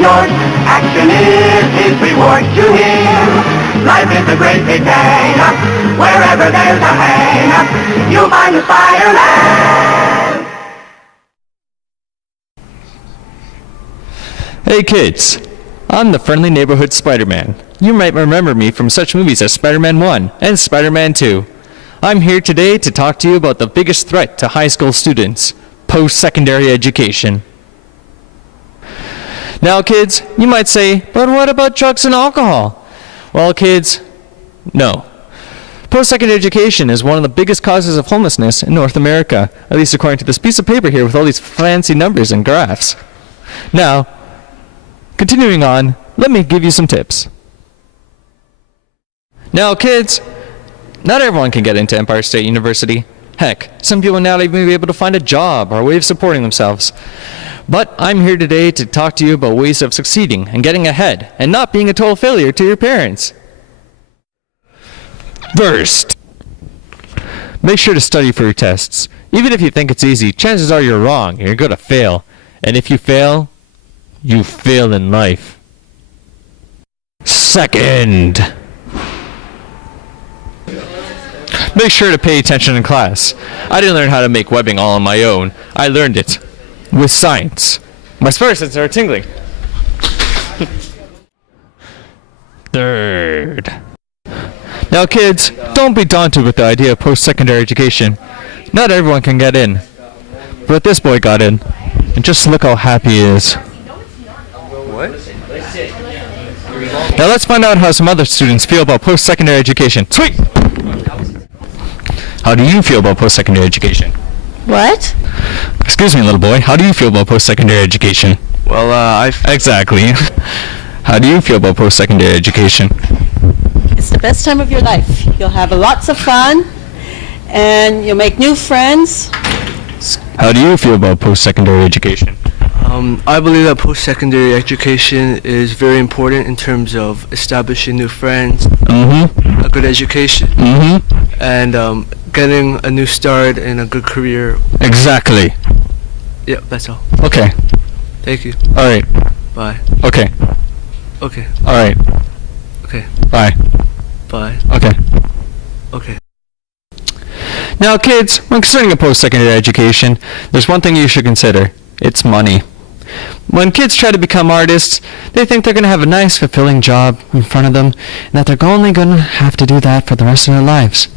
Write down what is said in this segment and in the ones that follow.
yours. Action is his reward to him. Life is a great big day. Wherever there's a hay, you'll find a Spider-Man. Hey kids, I'm the friendly neighborhood Spider-Man. You might remember me from such movies as Spider-Man 1 and Spider-Man 2. I'm here today to talk to you about the biggest threat to high school students, post-secondary education. Now kids, you might say, but what about drugs and alcohol? Well kids, no. Post-secondary education is one of the biggest causes of homelessness in North America, at least according to this piece of paper here with all these fancy numbers and graphs. Now, continuing on, let me give you some tips. Now kids, not everyone can get into Empire State University. Heck, some people now even be able to find a job or a way of supporting themselves. But I'm here today to talk to you about ways of succeeding and getting ahead and not being a total failure to your parents. First, make sure to study for your tests. Even if you think it's easy, chances are you're wrong and you're going to fail. And if you fail, you fail in life. Second, make sure to pay attention in class. I didn't learn how to make webbing all on my own. I learned it with science. My spiders senses are tingling. Third, now kids, don't be daunted with the idea of post-secondary education. Not everyone can get in. But this boy got in. And just look how happy he is. What? Now let's find out how some other students feel about post-secondary education. Sweet! How do you feel about post-secondary education? What? Excuse me, little boy. How do you feel about post-secondary education? Well, Exactly. How do you feel about post-secondary education? It's the best time of your life. You'll have lots of fun, and you'll make new friends. How do you feel about post-secondary education? I believe that post-secondary education is very important in terms of establishing new friends, a good education, and getting a new start in a good career. Exactly. Yeah, that's all. Okay. Thank you. Alright. Bye. Okay. Okay. Alright. Okay. Bye. Bye. Okay. Okay. Now kids, when considering a post-secondary education, there's one thing you should consider. It's money. When kids try to become artists, they think they're going to have a nice, fulfilling job in front of them, and that they're only going to have to do that for the rest of their lives.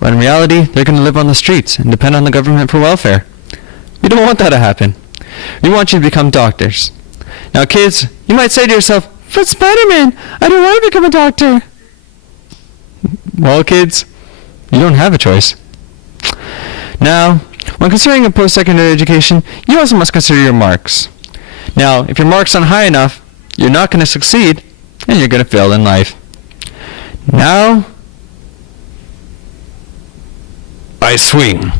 But in reality, they're going to live on the streets and depend on the government for welfare. We don't want that to happen. We want you to become doctors. Now kids, you might say to yourself, but Spider-Man, I don't want to become a doctor. Well kids, you don't have a choice. Now, when considering a post-secondary education, you also must consider your marks. Now, if your marks aren't high enough, you're not going to succeed, and you're going to fail in life. Now, I swing.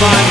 Find